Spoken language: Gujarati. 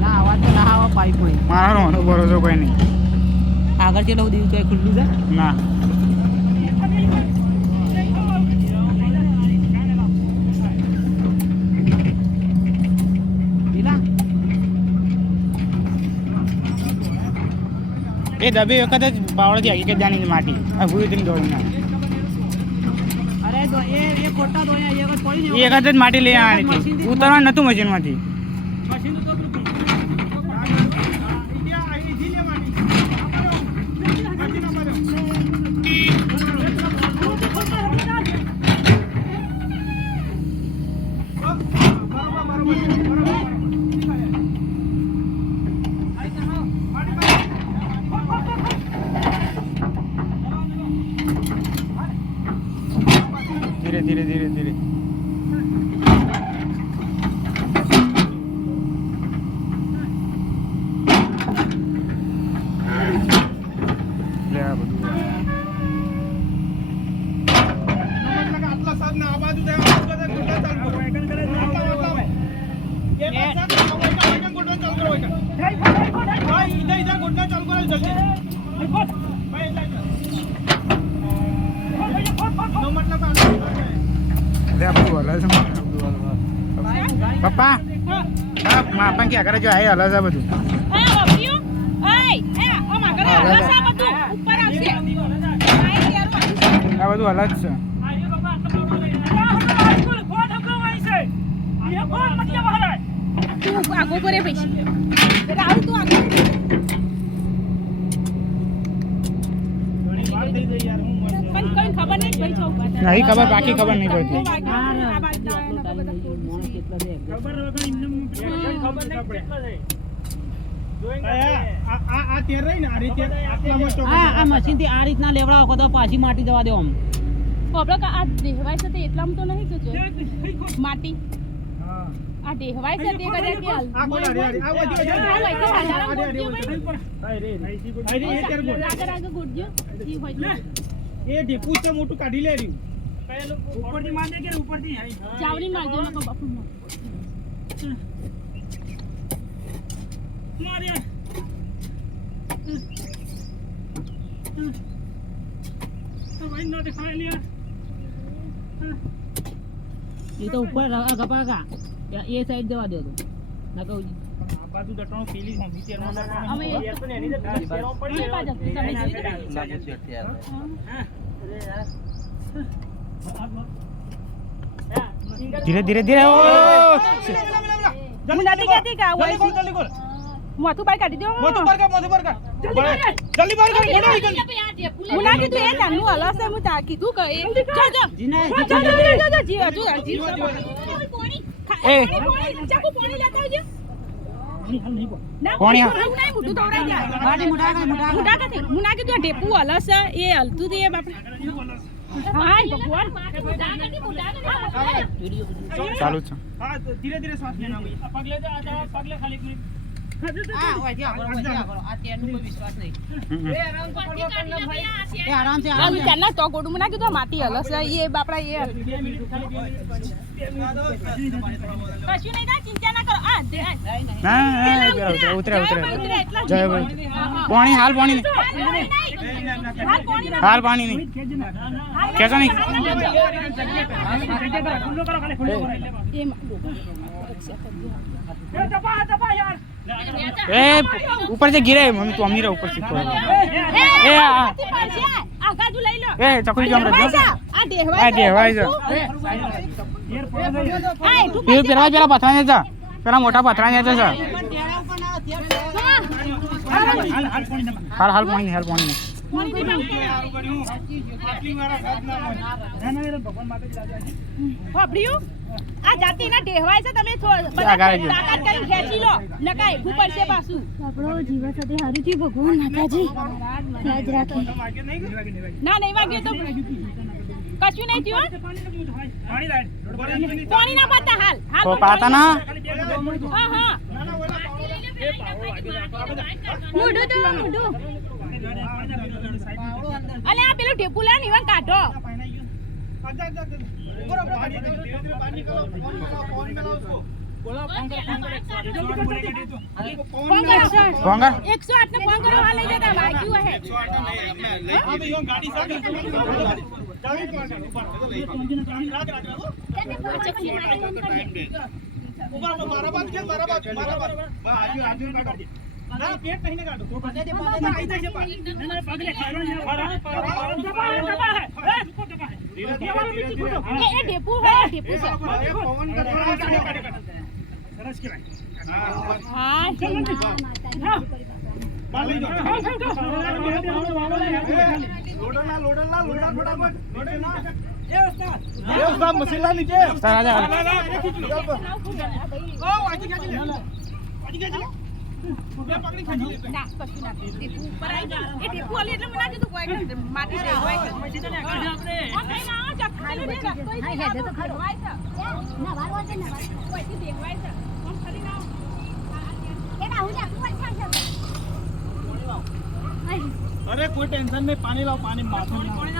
ના ના મારો રોનો ભરોસો કોઈ નહીં. આગળ ચેલો દીધું તો ખુલ્લું છે? ના. એ દબી વખત જ પાવડેથી હકીકત જાણી માટી. આ ભૂલ દોડી ના અરે દો એ એ ખોટા દો અહીંયા એક જ માટી લઈ આવવાની હતી. નતું મશીનમાંથી. મશીન તો ધીરે ધીરે ધીરે ધીરે No, no, no, લે આ બધું હલે પપ્પા? હા માપા ક્યાં કરે જો આ હલે છે બધું. આ બધું હલે છે. આગો કરે પછી. રાહુલ તું આગો પણ કોઈ ખબર નહીં ખબર બાકી ખબર નહીં પડતી આ બાજુ આયા નકર બધા હા આ મશીનથી આ રીતના લેવડાવો તો પાછી માટી જવા દો આમ આ દેહવાય છે એટલામાં તો નહીં કે માટી આ દેહવાય છે કદાચ કે આ વચ્ચે હાલારા ગોડજો ભાઈ આગળ આગળ ગોડજો ઈ હોય એ ઢેકું છે મોટું કાઢી લે રહ્યું. ઉપરથી માંડે કે ઉપરથી? ચાવડી મારજો તો બાપુ એ તો ઉપર ગપા કા એ સાઈડ જવા દો તો. ના કહું આ બાજુ દટાણું પેલી હોંભી છે એનો અમે એ બાજુ તમે જોઈ તો ધીરે ધીરે ધીરે. ઓ હું. કે જલ્દી મોથું બહાર કાઢી દો. મોટું પર કર મોટું પર કર જલ્દી બહાર. કર મોટો નીકળ હું ના કીધું એ નાનું હલસે હું તા કીધું કે એ જો જો. જીના જો જો જો જો જી હજુ હજી. એ. ચાકુ પાણી લેતા આવજો. મોટા કર મોટા મોટા કાથી હું કીધું ઢેપુ હલસે એ હલતું તે બાપ ચાલુ છે. તો ધીરે ધીરે શ્વાસ લેના પગલે આ પગ લે જા આ પગ લે ખાલી માટી હલસ એ બાપડા એ કશું નહીં થાય ચિંતા ના કરો. આ ના ના, ના ઉતરે ઉતરે જય ભાઈ પાણી હાલ પાણી હાલ પાણી નહીં. કેસો નહીં એ દબા દબા યાર. એ ઉપર છે ગિરે મમ્મી તું અમીરા ઉપર છે એ આ આગાજુ લઈ લો એ ચકડી જામ રજો આ દેહવાય આ દેહવાય જો એ પેલા પેલા પથરા ને જા પેલા મોટા પથરા ને જા હાલ હાલ પાણી હાલ પાણી ના? આ જાતિના છે તમે થો- આ બધા ગાળે જો. તાકાત કરીને ખેંચી લો. નકા હેઠું પડશે પાછું. આપણો જીવન સાથે હારું ભગવાન માતાજી. યાદ રાખે. વાગે નહીં વાગે નહીં વાગે ના નહીં વાગ્યું તો કશું નહીં થયું હો? પાણી લાડ પાણી ના પાતા હાલ હાલ તો પાતા ના? હા હા. મોઢું તો મોઢું. અલે આ પેલું ઢેપુલા ની કાઢો. ને ફોન કરવા લઈ જતા વાગ્યું હે મારા બાદ મારા બાદ મારા બાદ આજુ આજુ કાઢી ના, પેટ નહીં કાઢો. તો પછી તે પાછળ આવી જાય છે પાછળ. ધીરે, ધીરે, ધીરે, ધીરે. એ એ ડેપુ હે ડેપુ છે એ પવન કરે. હા, કાઢો, કાઢો, કાઢો. હા. હા લોડા ફટાફટ. એ મસીલા નીચે. જા લા, લા, લા, લો. ઓ, લે. લે. લે. ના ના ડેપુ એ ડેપુ આલી એટલે મને કીધું કોઈ કે માટી દે હોય કે પછી તને કાઢી આપણે આ કઈ ના જ ખાલી દે રસ્તો ઈ હેડે તો ખરો હોય છે ના વારવા છે ને કોઈ થી દેખવાય છે આમ ખરી ના એના હું જાતું હોય છે અરે કોઈ ટેન્શન નહીં પાણી લાવ પાણી માથું